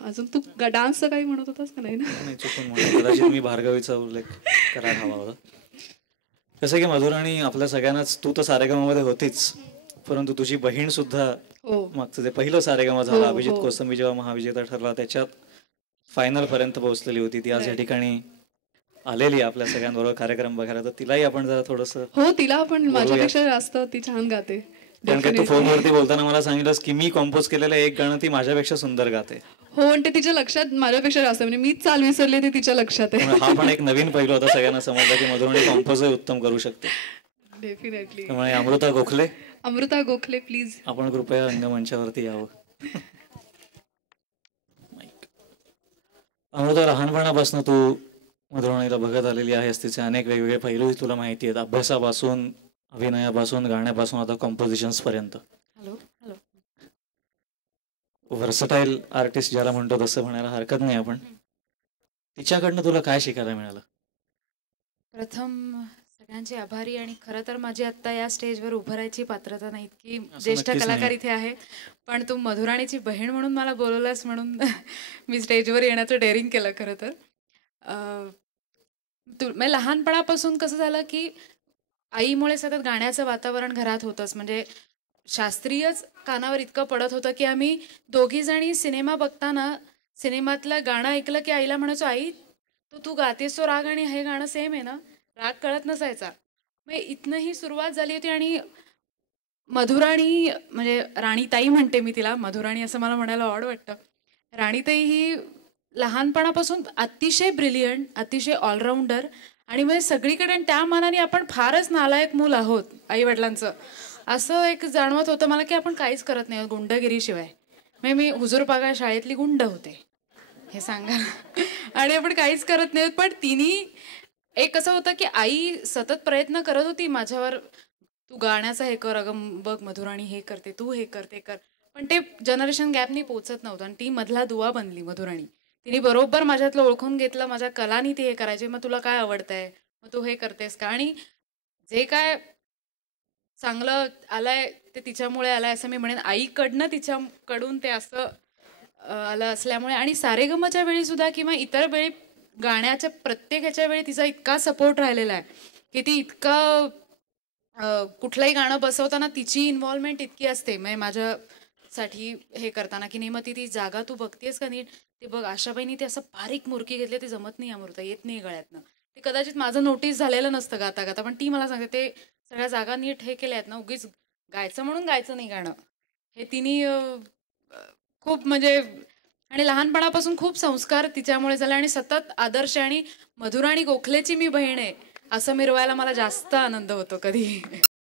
अजून तू डान्सचं काही म्हणत होतास का? नाही ना? नाही, चुकून म्हणतो. कदाचित मी भार्गवीचा उल्लेख करायला हवा होता. कसं की मधुराणी, आपल्या सगळ्यांनाच, तू तर सारेगममध्ये होतीच, परंतु तुझी बहीण सुद्धा हो मागचं जे पहिलं सारेगम हो झालं, अभिजित हो कोसंबी जेव्हा महाविजेता ठरला, त्याच्यात फायनल पर्यंत पोहोचलेली होती ती. आज या Right. ठिकाणी आलेली आपल्या सगळ्यांबरोबर कार्यक्रम बघायला, तर तिलाही आपण जरा थोडंसं हो, तिला पण बोलूयात. माझ्यापेक्षा जास्त ती छान गाते. कारण की तू Definitely. फोनवरती बोलताना मला सांगितलंस की मी कॉम्पोज केलेलं एक गाणं ती माझ्यापेक्षा सुंदर गाते. हो, आणि ते तिच्या लक्षात माझ्यापेक्षा जास्त, म्हणजे मीच चाल विसरली ते तिच्या लक्षात आहे. त्यामुळे हा पण एक नवीन पैलू आता सगळ्यांना समजला की मधुराणी कॉम्पोजही उत्तम करू शकते. डेफिनेटली. त्यामुळे अमृता गोखले, अमृता गोखले प्लीज. आपण कृपया रंगमंचावरती यावं. अमृता, लहानपणापासून तू मधुराणीला बघत आलेली आहेस, तिचे अनेक वेगवेगळे पैलूही तुला माहिती आहेत, अभ्यासापासून, अभिनयापासून, गाण्यापासून, आता कॉम्पोजिशन्स पर्यंत. Hello hello. व्हर्सटाईल आर्टिस्ट ज्याला म्हणतो तसं म्हणायला हरकत नाही आपण. तिच्याकडनं तुला काय शिकायला मिळालं? प्रथम सगळ्यांचे आभारी, आणि खरं तर माझी आत्ता या स्टेजवर उभं राहायची पात्रता नाही, की असं ज्येष्ठ नक्कीच कलाकार नाही. इथे आहे, पण तू मधुराणीची बहीण म्हणून मला बोलवलंस म्हणून मी स्टेजवर येण्याचं डेअरिंग केलं. खरं तर म्हणजे लहानपणापासून कसं झालं की आईमुळे सतत गाण्याचं वातावरण घरात होतंच, म्हणजे शास्त्रीयच कानावर इतकं पडत होतं की आम्ही दोघी जणी सिनेमा बघताना सिनेमातलं गाणं ऐकलं की आईला म्हणायचो, आई तू गातेस तो राग आणि हे गाणं सेम आहे ना, राग कळत नसायचा. मग इथनं ही सुरुवात झाली होती. आणि मधुराणी, म्हणजे राणीताई म्हणते मी तिला, मधुराणी असं मला म्हणायला ऑड वाटतं. राणीताई ही लहानपणापासून अतिशय ब्रिलियंट, अतिशय ऑलराऊंडर, आणि म्हणजे सगळीकडे, आणि त्या मानाने आपण फारच नालायक मूल आहोत आईवडिलांचं, असं एक जाणवत होतं मला की आपण काहीच करत नाही गुंडगिरीशिवाय. म्हणजे मी हुजूरपागा शाळेतली गुंड होते हे सांगा, आणि आपण काहीच करत नाही. पण तिने एक असं होतं की आई सतत प्रयत्न करत होती माझ्यावर, तू गाण्याचं हे कर, अगं बघ मधुराणी हे करते, तू हे कर ते कर, पण ते जनरेशन गॅपनी पोचत नव्हतं. आणि ती मधला दुवा बनली मधुराणी. तिने बरोबर माझ्यातलं ओळखून घेतलं, माझ्या कलानी ती हे करायचे. मग तुला काय आवडतंय, मग तू हे करतेस का, आणि जे काय चांगलं आलंय ते तिच्यामुळे आलंय असं मी म्हणेन. आईकडनं तिच्याकडून ते असं आलं असल्यामुळे, आणि सारेगमच्या वेळी सुद्धा किंवा इतर वेळी गाण्याच्या प्रत्येक ह्याच्या वेळी तिचा इतका सपोर्ट राहिलेला आहे की ती इतकं कुठलंही गाणं बसवताना तिची इन्व्हॉल्वमेंट इतकी असते. म्हणजे माझ्यासाठी हे करताना की नाही, मग ती जागा तू बघतेस का नीट, ते बघ आशाबाईनी ते असं बारीक मुरकी घेतली, ते जमत नाही अमृता, येत नाही गळ्यातनं. ते कदाचित माझं नोटीस झालेलं नसतं गाता गाता, पण ती मला सांगते ते सगळ्या जागा नीट हे केल्या आहेत ना, उगीच गायचं म्हणून गायचं नाही गाणं. हे तिने खूप म्हणजे, आणि लहानपणापासून खूप संस्कार तिच्यामुळे झाले, आणि सतत आदर्श. आणि मधुराणी गोखलेची मी बहीण आहे असं मिरवायला मला जास्त आनंद होतो कधी.